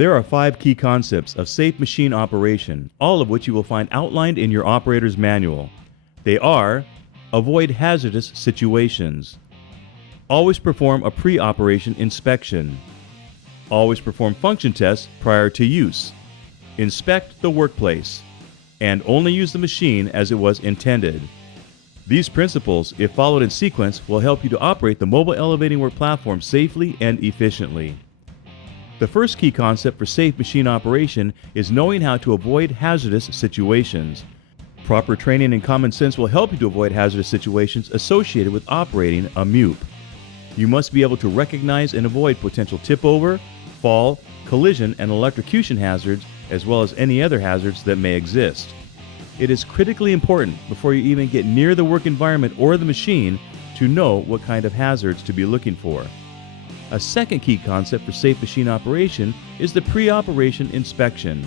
There are 5 key concepts of safe machine operation, all of which you will find outlined in your operator's manual. They are: avoid hazardous situations, always perform a pre-operation inspection, always perform function tests prior to use, inspect the workplace, and only use the machine as it was intended. These principles, if followed in sequence, will help you to operate the mobile elevating work platform safely and efficiently. The first key concept for safe machine operation is knowing how to avoid hazardous situations. Proper training and common sense will help you to avoid hazardous situations associated with operating a MEWP. You must be able to recognize and avoid potential tip-over, fall, collision, and electrocution hazards, as well as any other hazards that may exist. It is critically important before you even get near the work environment or the machine to know what kind of hazards to be looking for. A second key concept for safe machine operation is the pre-operation inspection.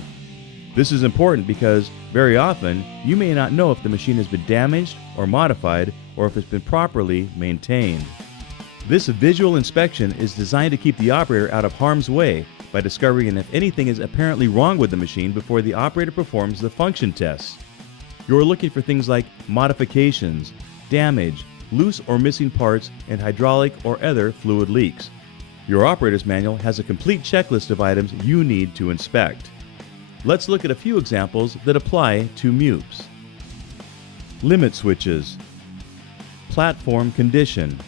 This is important because very often you may not know if the machine has been damaged or modified or if it's been properly maintained. This visual inspection is designed to keep the operator out of harm's way by discovering if anything is apparently wrong with the machine before the operator performs the function tests. You're looking for things like modifications, damage, loose or missing parts, and hydraulic or other fluid leaks. Your operator's manual has a complete checklist of items you need to inspect. Let's look at a few examples that apply to MEWPs. Limit switches, platform condition,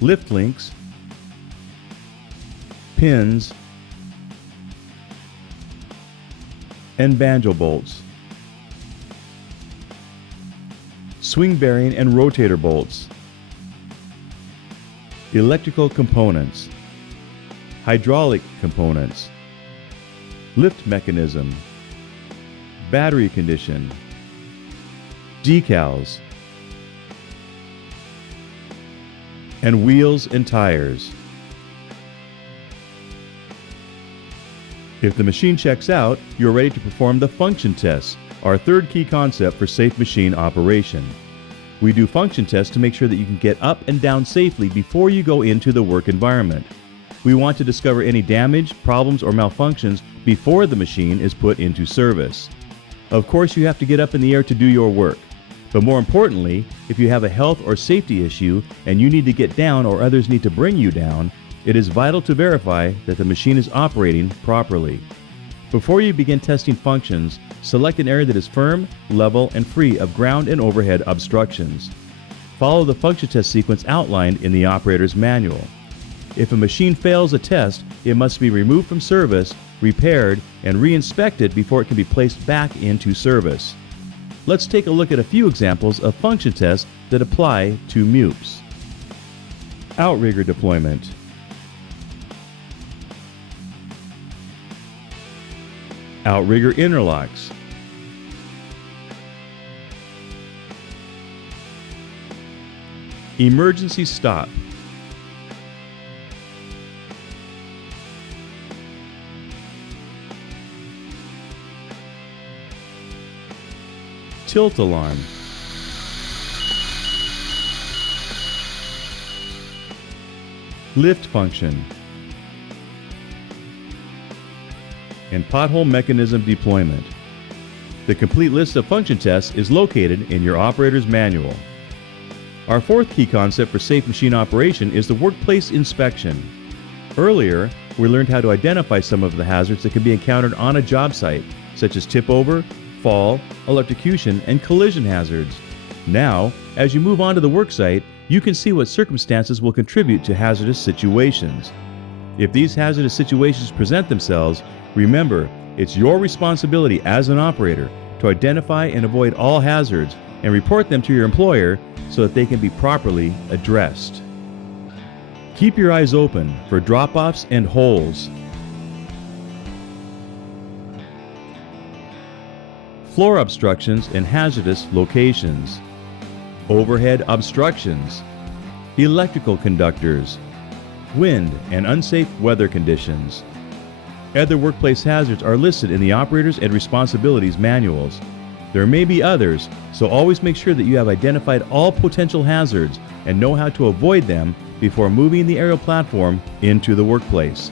lift links, pins, and banjo bolts, swing bearing and rotator bolts, electrical components, hydraulic components, lift mechanism, battery condition, decals, and wheels and tires. If the machine checks out, you're ready to perform the function tests, our third key concept for safe machine operation. We do function tests to make sure that you can get up and down safely before you go into the work environment. We want to discover any damage, problems, or malfunctions before the machine is put into service. Of course, you have to get up in the air to do your work. But more importantly, if you have a health or safety issue and you need to get down or others need to bring you down, it is vital to verify that the machine is operating properly. Before you begin testing functions, select an area that is firm, level, and free of ground and overhead obstructions. Follow the function test sequence outlined in the operator's manual. If a machine fails a test, it must be removed from service, repaired, and re-inspected before it can be placed back into service. Let's take a look at a few examples of function tests that apply to MEWPs. Outrigger deployment, outrigger interlocks, emergency stop, tilt alarm, lift function, and pothole mechanism deployment. The complete list of function tests is located in your operator's manual. Our fourth key concept for safe machine operation is the workplace inspection. Earlier, we learned how to identify some of the hazards that can be encountered on a job site, such as tip-over, fall, electrocution, and collision hazards. Now, as you move on to the work site, you can see what circumstances will contribute to hazardous situations. If these hazardous situations present themselves, remember, it's your responsibility as an operator to identify and avoid all hazards and report them to your employer so that they can be properly addressed. Keep your eyes open for drop-offs and holes, floor obstructions and hazardous locations, overhead obstructions, electrical conductors, wind and unsafe weather conditions. Other workplace hazards are listed in the Operators and Responsibilities manuals. There may be others, so always make sure that you have identified all potential hazards and know how to avoid them before moving the aerial platform into the workplace.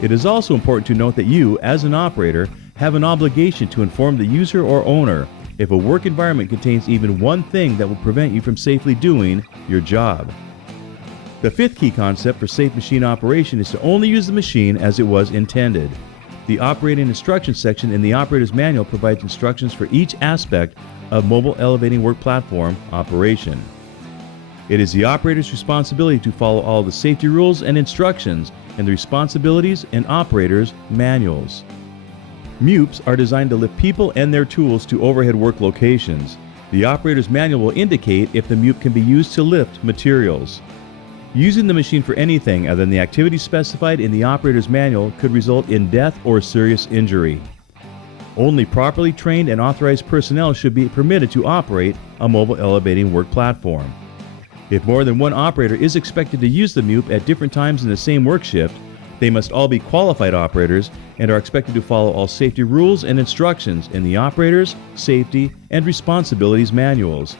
It is also important to note that you, as an operator, have an obligation to inform the user or owner if a work environment contains even one thing that will prevent you from safely doing your job. The fifth key concept for safe machine operation is to only use the machine as it was intended. The operating instruction section in the operator's manual provides instructions for each aspect of mobile elevating work platform operation. It is the operator's responsibility to follow all the safety rules and instructions and the responsibilities in operators' manuals. MEWPs are designed to lift people and their tools to overhead work locations. The operator's manual will indicate if the MEWP can be used to lift materials. Using the machine for anything other than the activity specified in the operator's manual could result in death or serious injury. Only properly trained and authorized personnel should be permitted to operate a mobile elevating work platform. If more than one operator is expected to use the MEWP at different times in the same work shift, they must all be qualified operators and are expected to follow all safety rules and instructions in the operator's safety and responsibilities manuals.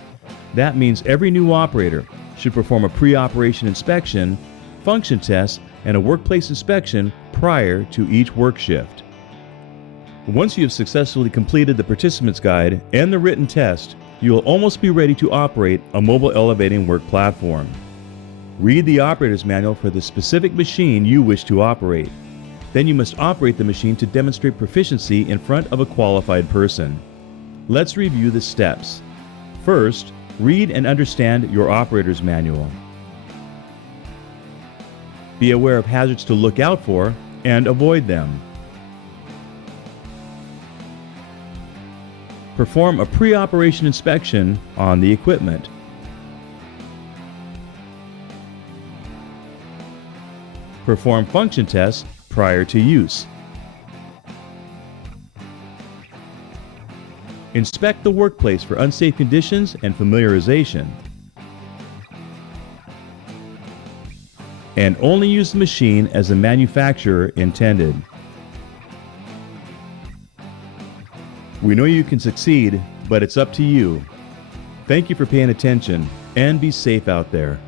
That means every new operator should perform a pre-operation inspection, function test, and a workplace inspection prior to each work shift. Once you have successfully completed the participant's guide and the written test, you will almost be ready to operate a mobile elevating work platform. Read the operator's manual for the specific machine you wish to operate. Then you must operate the machine to demonstrate proficiency in front of a qualified person. Let's review the steps. First, read and understand your operator's manual. Be aware of hazards to look out for and avoid them. Perform a pre-operation inspection on the equipment. Perform function tests prior to use. Inspect the workplace for unsafe conditions and familiarization. And only use the machine as the manufacturer intended. We know you can succeed, but it's up to you. Thank you for paying attention, and be safe out there.